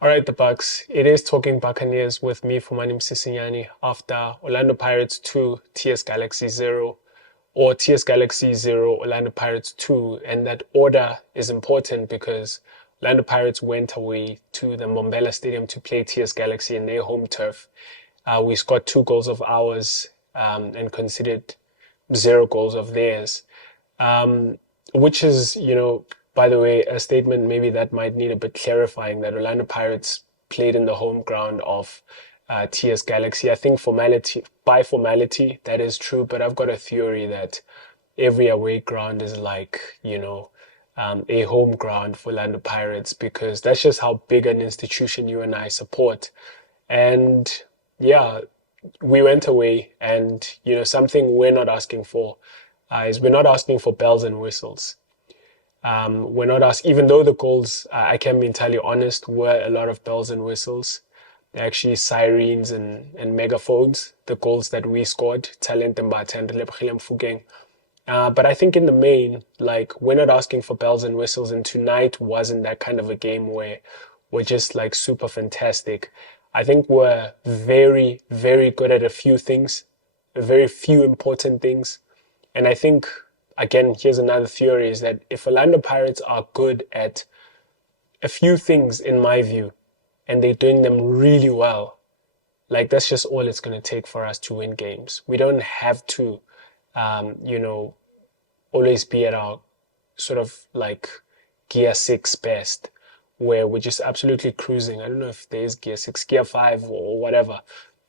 All right, the Bucks. It is Talking Buccaneers with me, Fumane after Orlando Pirates 2, TS Galaxy 0, or TS Galaxy 0, Orlando Pirates 2. And that order is important because Orlando Pirates went away to the Mbombela Stadium to play TS Galaxy in their home turf. We scored 2 goals of ours and conceded 0 goals of theirs, which is, by the way, a statement maybe that might need a bit clarifying, that Orlando Pirates played in the home ground of TS Galaxy. I think by formality, that is true, but I've got a theory that every away ground is like, a home ground for Orlando Pirates, because that's just how big an institution you and I support. And yeah, we went away, and, something we're not asking for is we're not asking for bells and whistles. We're not asking, even though the goals, I can be entirely honest, were a lot of bells and whistles. They're actually sirens and megaphones, the goals that we scored, Talent Mbata and Mofokeng. But I think in the main, we're not asking for bells and whistles, and tonight wasn't that kind of a game where we're just super fantastic. I think we're very, very good at a few things, very few important things. And I think, again, here's another theory, is that if Orlando Pirates are good at a few things, in my view, and they're doing them really well, that's just all it's going to take for us to win games. We don't have to, always be at our sort of gear 6 best, where we're just absolutely cruising. I don't know if there's gear 6, gear 5 or whatever.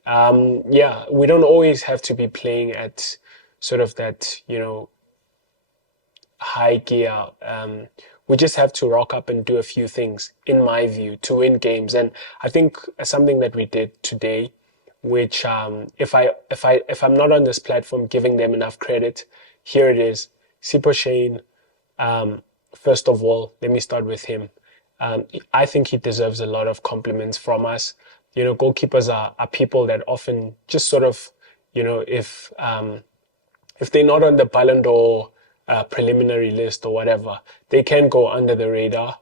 We don't always have to be playing at sort of that, high gear. We just have to rock up and do a few things, in my view, to win games. And I think something that we did today, which if I'm not on this platform giving them enough credit, here it is. Sipho Shane, first of all, let me start with him. I think he deserves a lot of compliments from us. Goalkeepers are people that often just sort of, if they're not on the Ballon d'Or preliminary list or whatever, they can go under the radar.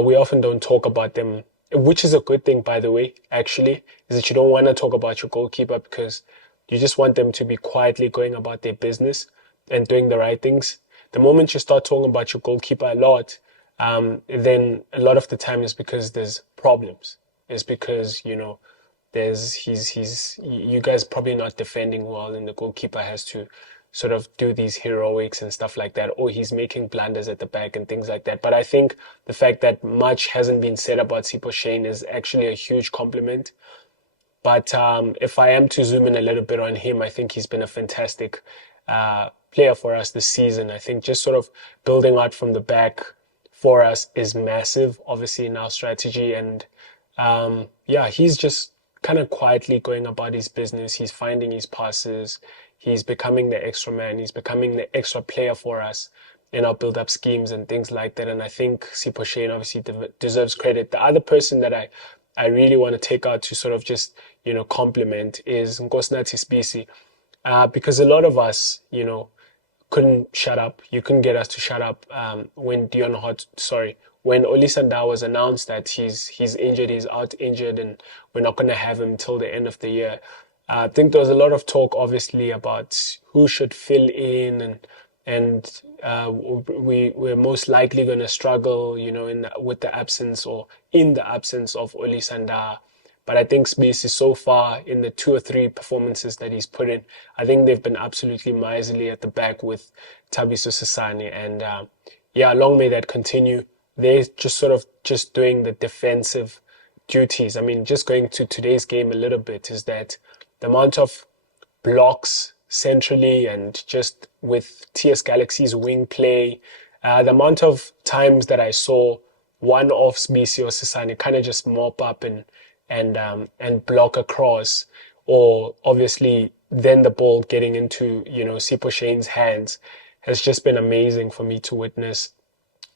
We often don't talk about them, which is a good thing, by the way, actually, is that you don't want to talk about your goalkeeper because you just want them to be quietly going about their business and doing the right things. The moment you start talking about your goalkeeper a lot, then a lot of the time is because there's problems. It's because, you guys probably not defending well, and the goalkeeper has to sort of do these heroics and stuff like that, or he's making blunders at the back and things like that. But I think the fact that much hasn't been said about Sipho Shane is actually a huge compliment. But if I am to zoom in a little bit on him, I think he's been a fantastic player for us this season. I think just sort of building out from the back for us is massive, obviously, in our strategy. And he's just kind of quietly going about his business. He's finding his passes. He's becoming the extra man. He's becoming the extra player for us in our build-up schemes and things like that. And I think Sipho Shane obviously deserves credit. The other person that I really want to take out to sort of just, compliment is Nkosinathi Sibisi. Because a lot of us, couldn't shut up. You couldn't get us to shut up when when Olisanda was announced that he's injured, he's out injured, and we're not going to have him till the end of the year. I think there was a lot of talk, obviously, about who should fill in, and we're most likely going to struggle, with the absence or in the absence of Olisanda. But I think Space is so far in the 2 or 3 performances that he's put in, I think they've been absolutely miserly at the back with Thabiso Sisane. And long may that continue. They're just doing the defensive duties. I mean, just going to today's game a little bit, is that the amount of blocks centrally and just with TS Galaxy's wing play, the amount of times that I saw one off Sbisi or Sisane kind of just mop up and block across, or obviously then the ball getting into, Sipho Shane's hands has just been amazing for me to witness.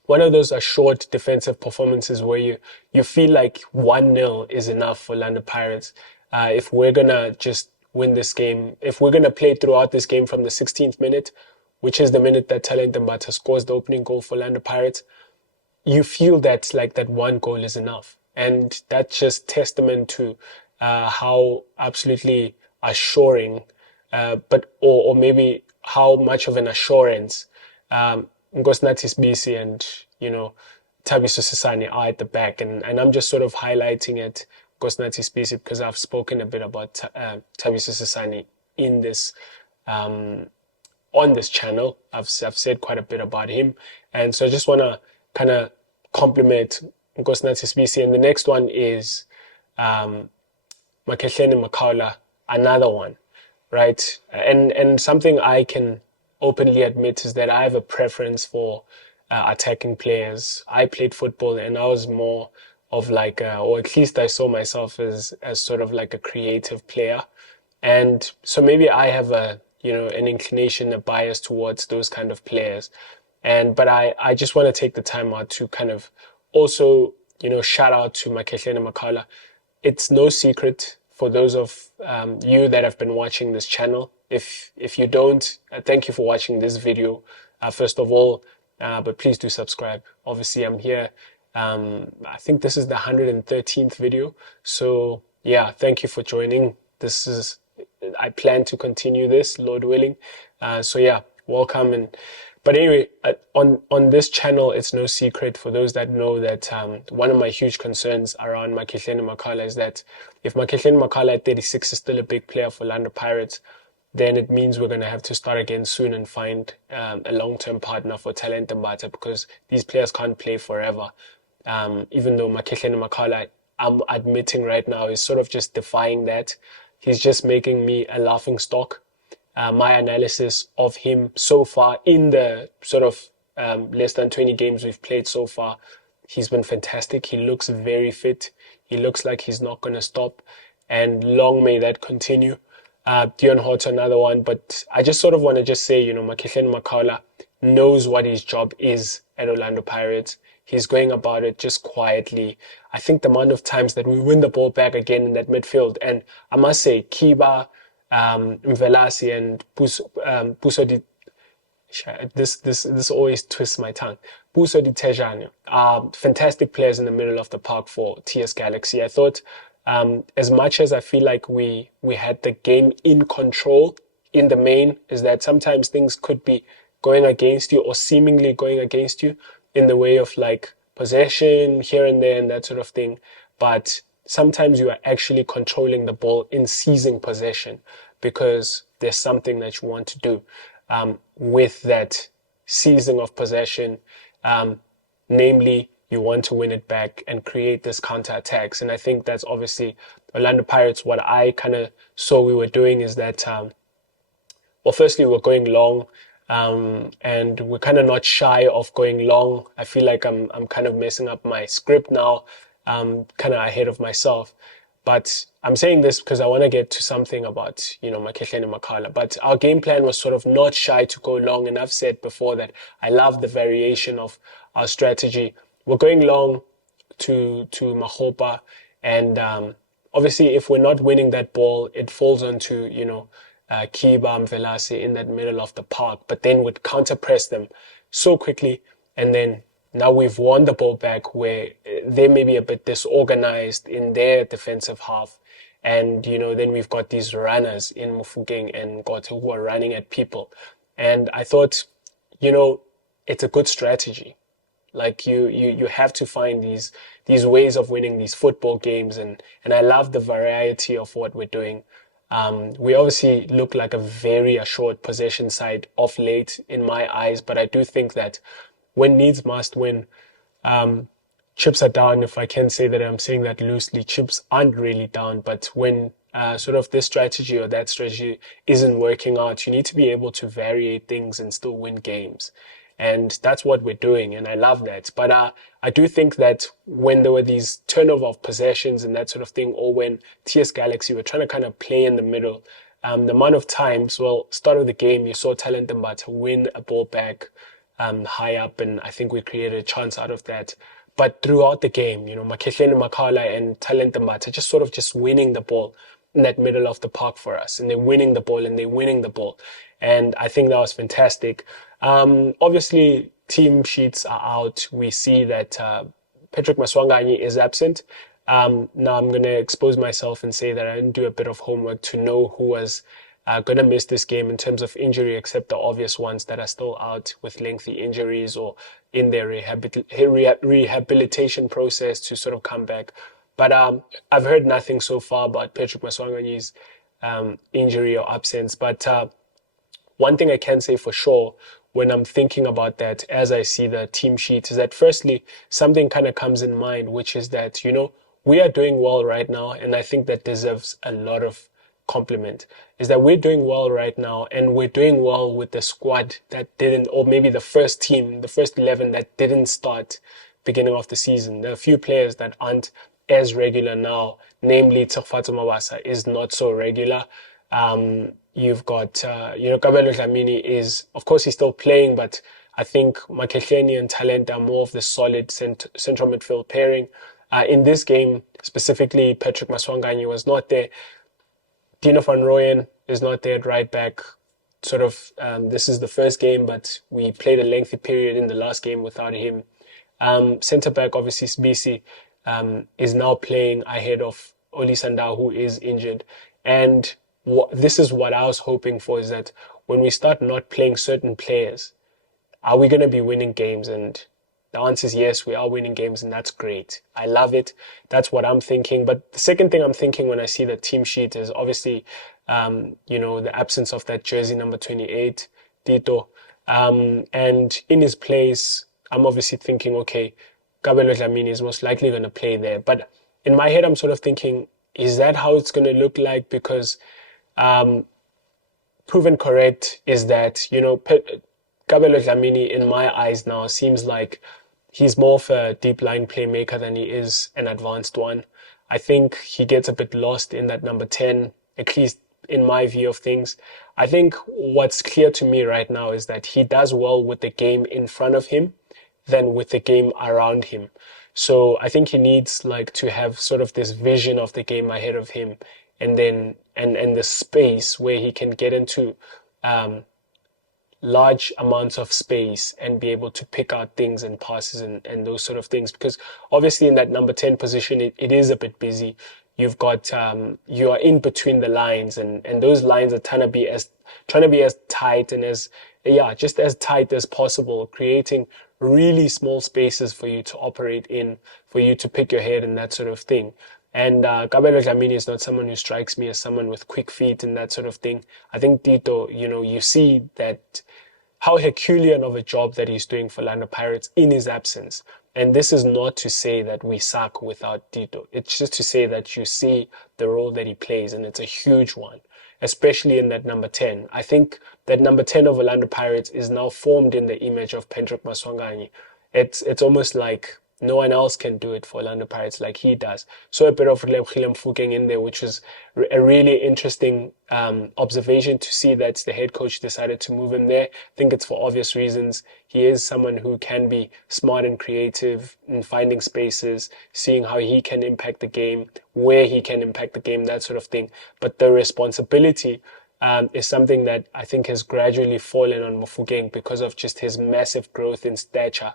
One of those assured defensive performances where you feel like 1-0 is enough for Orlando Pirates. If we're going to just win this game, if we're going to play throughout this game from the 16th minute, which is the minute that Talent Mbata scores the opening goal for Orlando Pirates, you feel that like that one goal is enough. And that's just testament to how absolutely assuring, or maybe how much of an assurance Nkosinathi Sbisi and, Thabiso Sisane are at the back. And I'm just sort of highlighting it, Nkosinathi Sbisi, because I've spoken a bit about Thabiso Sisane in this on this channel. I've said quite a bit about him. And so I just want to kind of compliment Nkosinathi Sbisi. And the next one is Makehleni Makaula, another one, right? And something I can openly admit is that I have a preference for attacking players. I played football and I was more of like, or at least I saw myself as sort of like a creative player. And so maybe I have an inclination, a bias towards those kind of players. But I just want to take the time out to kind of also, shout out to Makehleni Makaula. It's no secret for those of you that have been watching this channel. If you don't, thank you for watching this video, first of all, but please do subscribe. Obviously, I'm here. I think this is the 113th video. So yeah, thank you for joining. I plan to continue this, Lord willing. So yeah, welcome. But anyway, on this channel, it's no secret for those that know that one of my huge concerns around Makehleni Makaula is that if Makehleni Makaula at 36 is still a big player for Orlando Pirates, then it means we're going to have to start again soon and find a long-term partner for Talent Mbata, because these players can't play forever. Even though Makehleni Makaula, I'm admitting right now, is sort of just defying that. He's just making me a laughing stock. My analysis of him so far in the sort of less than 20 games we've played so far, he's been fantastic. He looks very fit. He looks like he's not going to stop. And long may that continue. Dion Horta, another one. But I just sort of want to just say, Makehleni Makaula knows what his job is at Orlando Pirates. He's going about it just quietly. I think the amount of times that we win the ball back again in that midfield, and I must say, Kiba, Mvelasi, and Puso this always twists my tongue. Puso Di Tejane are fantastic players in the middle of the park for TS Galaxy. I thought, as much as I feel like we had the game in control in the main, is that sometimes things could be going against you or seemingly going against you in the way of like possession here and there and that sort of thing. But sometimes you are actually controlling the ball in seizing possession because there's something that you want to do with that seizing of possession. Namely, you want to win it back and create this counter-attacks. And I think that's obviously Orlando Pirates. What I kind of saw we were doing is that, firstly, we're going long. And we're kind of not shy of going long. I feel like I'm kind of messing up my script now, kind of ahead of myself. But I'm saying this because I want to get to something about, Makehleni Makaula. But our game plan was sort of not shy to go long. And I've said before that I love the variation of our strategy. We're going long to Mahopa. And obviously, if we're not winning that ball, it falls onto, Kiba and Velasi in that middle of the park, but then would counter-press them so quickly. And then now we've won the ball back where they may be a bit disorganized in their defensive half. And, then we've got these runners in Mofokeng and Goto who are running at people. And I thought, it's a good strategy. Like you have to find these ways of winning these football games. And I love the variety of what we're doing. We obviously look like a very assured possession side of late in my eyes, but I do think that when needs must win, chips are down. If I can say that, I'm saying that loosely. Chips aren't really down, but when sort of this strategy or that strategy isn't working out, you need to be able to vary things and still win games. And that's what we're doing, and I love that. But I do think that when there were these turnover of possessions and that sort of thing, or when TS Galaxy were trying to kind of play in the middle, the amount of times, well, start of the game, you saw Talent Mbata win a ball back high up, and I think we created a chance out of that. But throughout the game, Makehleni Makala and Talent Mbata just sort of just winning the ball in that middle of the park for us, and they're winning the ball and they're winning the ball. And I think that was fantastic. Obviously, team sheets are out. We see that Patrick Maswanganyi is absent. Now I'm going to expose myself and say that I didn't do a bit of homework to know who was going to miss this game in terms of injury, except the obvious ones that are still out with lengthy injuries or in their rehabilitation process to sort of come back. But I've heard nothing so far about Patrick Maswanganyi's injury or absence. But one thing I can say for sure when I'm thinking about that as I see the team sheet is that firstly, something kind of comes in mind, which is that, we are doing well right now. And I think that deserves a lot of compliment, is that we're doing well right now, and we're doing well with the squad that didn't, or maybe the first team, the first 11 that didn't start beginning of the season. There are a few players that aren't as regular now, namely Tshegofatso Mabasa is not so regular. You've got, Kabelo Dlamini is, of course, he's still playing, but I think Makehleni and Talent are more of the solid central midfield pairing. In this game, specifically, Patrick Maswanganyi was not there. Dino van Rooyen is not there at right back. Sort of, this is the first game, but we played a lengthy period in the last game without him. Centre back, obviously, Sbisi is now playing ahead of Oli Sandau, who is injured. And this is what I was hoping for, is that when we start not playing certain players, are we going to be winning games? And the answer is yes, we are winning games, and that's great. I love it. That's what I'm thinking. But the second thing I'm thinking when I see the team sheet is obviously, the absence of that jersey number 28, Tito. And in his place, I'm obviously thinking, okay, Kabelo Dlamini is most likely going to play there. But in my head, I'm sort of thinking, is that how it's going to look like? Because proven correct is that, Kabelo Dlamini, in my eyes now, seems like he's more of a deep line playmaker than he is an advanced one. I think he gets a bit lost in that number 10, at least in my view of things. I think what's clear to me right now is that he does well with the game in front of him than with the game around him. So I think he needs to have sort of this vision of the game ahead of him, and then and the space where he can get into large amounts of space and be able to pick out things and passes and those sort of things. Because obviously in that number 10 position, it is a bit busy. You've got, you are in between the lines, and those lines are trying to be as tight and just as tight as possible, creating really small spaces for you to operate in, for you to pick your head and that sort of thing. And Kabelo Dlamini is not someone who strikes me as someone with quick feet and that sort of thing. I think Tito, you see that how Herculean of a job that he's doing for Orlando Pirates in his absence. And this is not to say that we suck without Tito. It's just to say that you see the role that he plays, and it's a huge one, especially in that number 10. I think that number 10 of Orlando Pirates is now formed in the image of Patrick Maswanganyi. It's almost like no one else can do it for Orlando Pirates like he does. So a bit of Mofokeng in there, which is a really interesting observation to see that the head coach decided to move him there. I think it's for obvious reasons. He is someone who can be smart and creative in finding spaces, seeing how he can impact the game, where he can impact the game, that sort of thing. But the responsibility is something that I think has gradually fallen on Mofokeng because of just his massive growth in stature.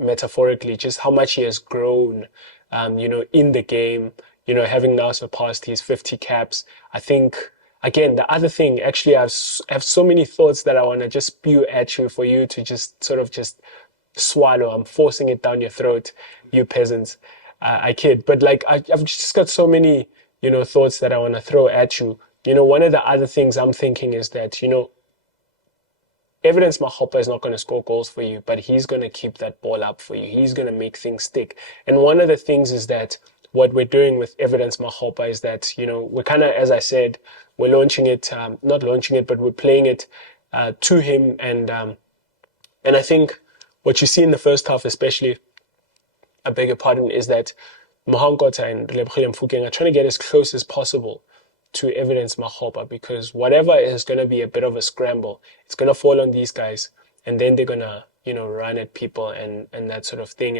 Metaphorically, just how much he has grown, in the game, having now surpassed his 50 caps. I think, again, the other thing, actually, I have so many thoughts that I want to just spew at you for you to just sort of just swallow. I'm forcing it down your throat, you peasants. I kid. But I've just got so many, thoughts that I want to throw at you. One of the other things I'm thinking is that, Evidence Mahopa is not going to score goals for you, but he's going to keep that ball up for you. He's going to make things stick. And one of the things is that what we're doing with Evidence Mahopa is that, we're kind of, as I said, we're launching it, not launching it, but we're playing it to him and And I think what you see in the first half, especially, I beg your pardon, is that Mohankota and Lebogile Mofokeng are trying to get as close as possible to Evidence Makgopa, because whatever is going to be a bit of a scramble, it's going to fall on these guys, and then they're going to, run at people and that sort of thing.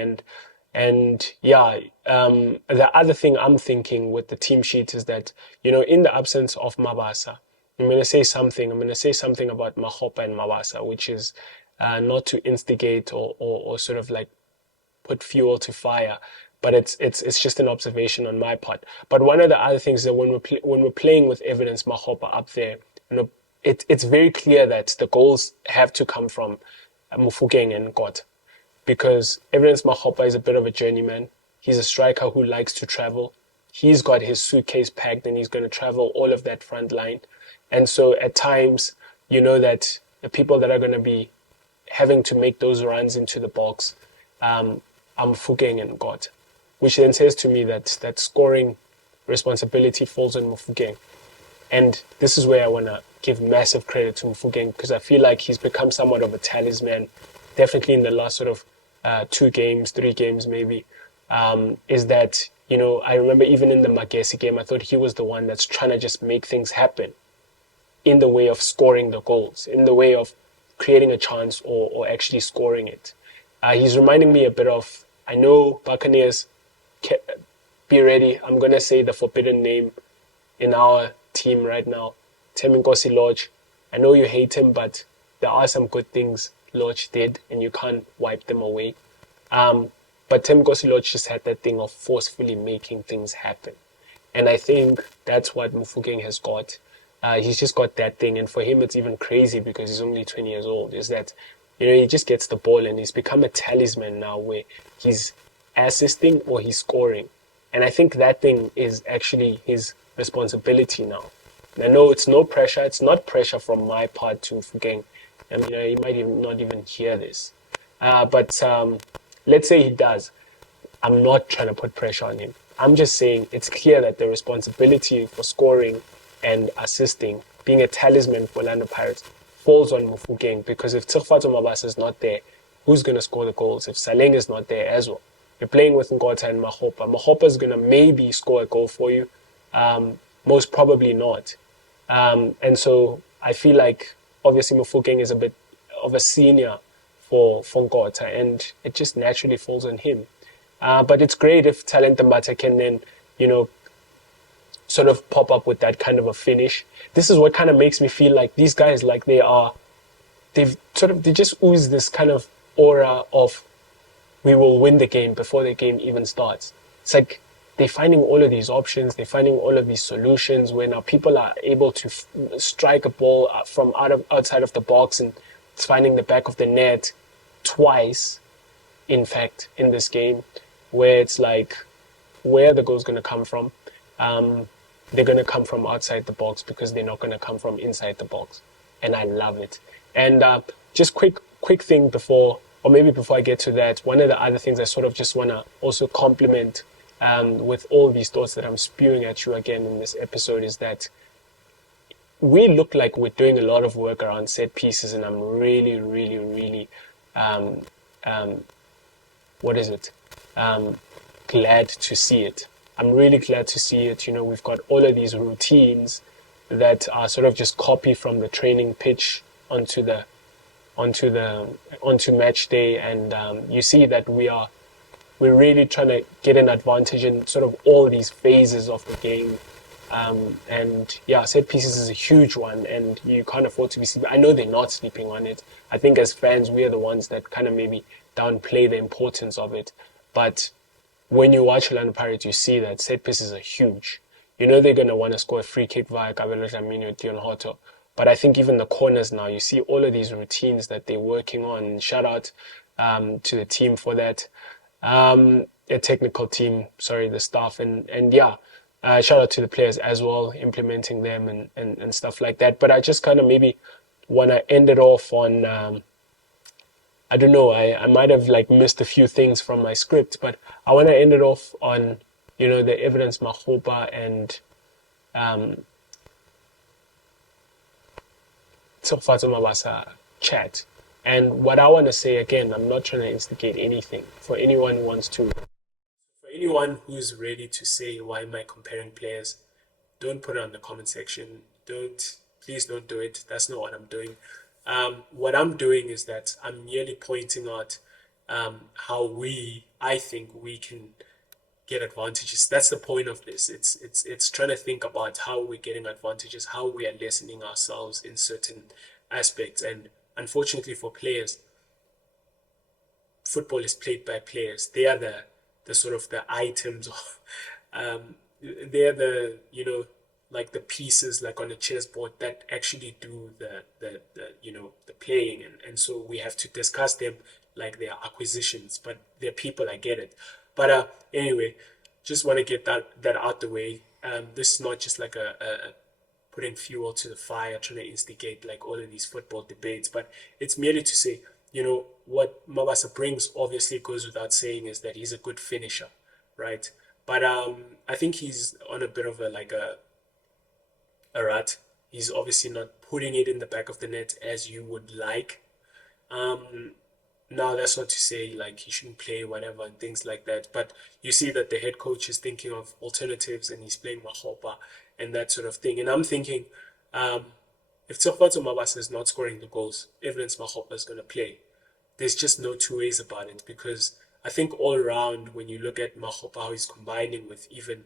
And yeah, the other thing I'm thinking with the team sheet is that, in the absence of Mabasa, I'm going to say something. I'm going to say something about Makgopa and Mabasa, which is not to instigate or sort of like put fuel to fire, but it's just an observation on my part. But one of the other things is that when we're playing with Evidence Makgopa up there, it's very clear that the goals have to come from Mofokeng and God, because Evidence Makgopa is a bit of a journeyman. He's a striker who likes to travel. He's got his suitcase packed and he's going to travel all of that front line. And so at times, that the people that are going to be having to make those runs into the box are Mofokeng and God, which then says to me that scoring responsibility falls on Mofokeng. And this is where I want to give massive credit to Mofokeng, because I feel like he's become somewhat of a talisman, definitely in the last sort of 3 games maybe, is that, I remember even in the Magesi game, I thought he was the one that's trying to just make things happen in the way of scoring the goals, in the way of creating a chance or actually scoring it. He's reminding me a bit of, I know Buccaneers, be ready, I'm going to say the forbidden name in our team right now, Teminkosi Lodge. I know you hate him, but there are some good things Lodge did, and you can't wipe them away. But Teminkosi Lodge just had that thing of forcefully making things happen. And I think that's what Mofokeng has got. He's just got that thing, and for him it's even crazy because he's only 20 years old, is that, he just gets the ball and he's become a talisman now where he's assisting or he's scoring. And I think that thing is actually his responsibility now. And I know it's no pressure. It's not pressure from my part to Mofokeng. I mean, he might even not even hear this. But let's say he does. I'm not trying to put pressure on him. I'm just saying it's clear that the responsibility for scoring and assisting, being a talisman for Orlando Pirates, falls on Mofokeng, because if Tshegofatso Mabasa is not there, who's going to score the goals? If Saleng is not there as well, you're playing with Ngota and Makgopa. Makgopa is going to maybe score a goal for you, most probably not. And so I feel like obviously Mofokeng is a bit of a senior for Ngota, and it just naturally falls on him. But it's great if Talent Mbata can then, sort of pop up with that kind of a finish. This is what kind of makes me feel like these guys, like they just ooze this kind of aura of we will win the game before the game even starts. It's like they're finding all of these options, they're finding all of these solutions where now people are able to strike a ball from outside of the box, and it's finding the back of the net twice, in fact, in this game, where it's like, where are the goals going to come from? They're going to come from outside the box because they're not going to come from inside the box. And I love it. And just quick thing before I get to that, one of the other things I sort of just want to also compliment with all these thoughts that I'm spewing at you again in this episode is that we look like we're doing a lot of work around set pieces, and I'm really, really, really, glad to see it. I'm really glad to see it. We've got all of these routines that are sort of just copy from the training pitch onto match day, and you see that we're really trying to get an advantage in sort of all these phases of the game. And yeah, set pieces is a huge one, and you can't afford to be sleeping. I know they're not sleeping on it. I think as fans, we are the ones that kind of maybe downplay the importance of it. But when you watch Orlando Pirates, you see that set pieces are huge. They're going to want to score a free kick via Kabelo Dlamini or Dion Hoto. But I think even the corners now, you see all of these routines that they're working on. Shout out to the team for that. The technical team, the staff. And yeah, shout out to the players as well, implementing them and stuff like that. But I just kind of maybe want to end it off on... I don't know, I might have missed a few things from my script, but I want to end it off on, the Evidence Makgopa and Tshegofatso Mabasa chat. And what I want to say again, I'm not trying to instigate anything for anyone who wants to. For anyone who's ready to say, why am I comparing players? Don't put it on the comment section. Please don't do it. That's not what I'm doing. What I'm doing is that I'm merely pointing out how I think we can get advantages. That's the point of this. It's trying to think about how we're getting advantages, how we are lessening ourselves in certain aspects. And unfortunately for players, football is played by players. They are the sort of the items of, they're the, like the pieces like on a chessboard that actually do the playing, and so we have to discuss them like they are acquisitions, but they're people. I get it, but anyway, just want to get that out the way. This is not just like a putting fuel to the fire, trying to instigate like all of these football debates, but it's merely to say, what Mabasa brings obviously goes without saying is that he's a good finisher, right? But I think he's on a bit of a rut. He's obviously not putting it in the back of the net as you would like. Now, that's not to say like he shouldn't play whatever and things like that, but you see that the head coach is thinking of alternatives and he's playing Mahopa and that sort of thing. And I'm thinking, if Tshegofatso Mabasa is not scoring the goals, Evidence Mahopa is going to play. There's just no two ways about it, because I think all around when you look at Mahopa, how he's combining with even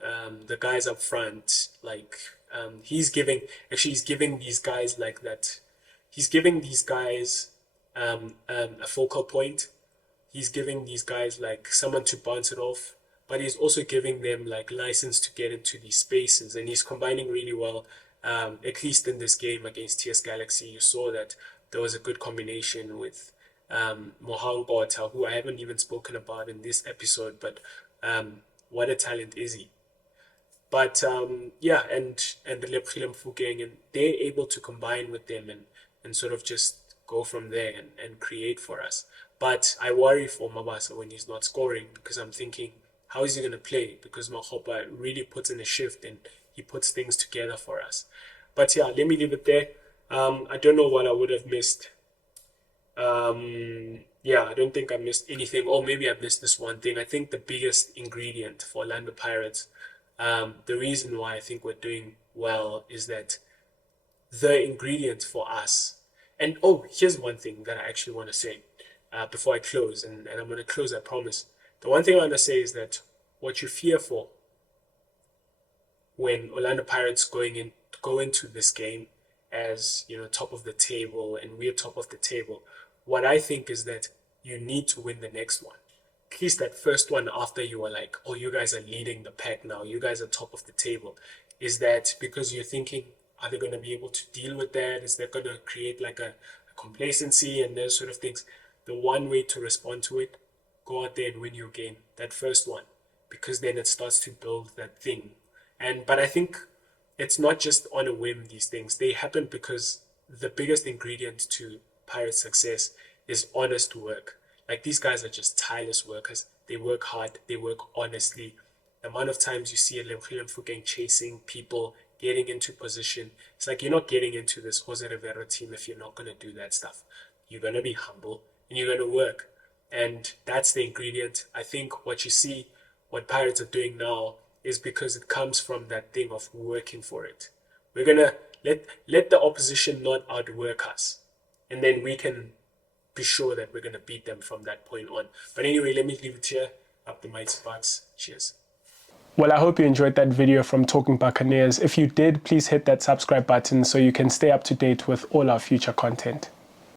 the guys up front, like he's giving these guys like that. He's giving these guys a focal point. He's giving these guys like someone to bounce it off, but he's also giving them like license to get into these spaces, and he's combining really well. At least in this game against TS Galaxy, you saw that there was a good combination with Mohang, who I haven't even spoken about in this episode, but what a talent is he. But yeah, and the Mofokeng, and they're able to combine with them and sort of just go from there and create for us. But I worry for Mabasa when he's not scoring, because I'm thinking, how is he going to play? Because Mahopa really puts in a shift and he puts things together for us. But yeah, let me leave it there. I don't know what I would have missed. Yeah, I don't think I missed anything. Or maybe I missed this one thing. I think the biggest ingredient for Orlando Pirates, the reason why I think we're doing well, is that the ingredient for us. And here's one thing that I actually want to say before I close, and I'm going to close, I promise. The one thing I want to say is that what you fear for when Orlando Pirates go into this game as top of the table, and we're top of the table, what I think is that you need to win the next one. At least that first one, after you were like, you guys are leading the pack now, you guys are top of the table, is that because you're thinking, are they going to be able to deal with that? Is that going to create like a complacency and those sort of things? The one way to respond to it, go out there and win your game, that first one, because then it starts to build that thing. But I think it's not just on a whim, these things. They happen because the biggest ingredient to Pirates' success is honest work. Like, these guys are just tireless workers. They work hard, they work honestly. The amount of times you see a Mofokeng chasing people, getting into position, it's like you're not getting into this Jose Rivero team if you're not going to do that stuff. You're going to be humble and you're going to work. And that's the ingredient. I think what you see, what Pirates are doing now, is because it comes from that thing of working for it. We're going to let the opposition not outwork us. And then we can be sure that we're going to beat them from that point on. But anyway, let me leave it here. Up the mighty Bucks. Cheers. Well, I hope you enjoyed that video from Talking Buccaneers. If you did, please hit that subscribe button so you can stay up to date with all our future content.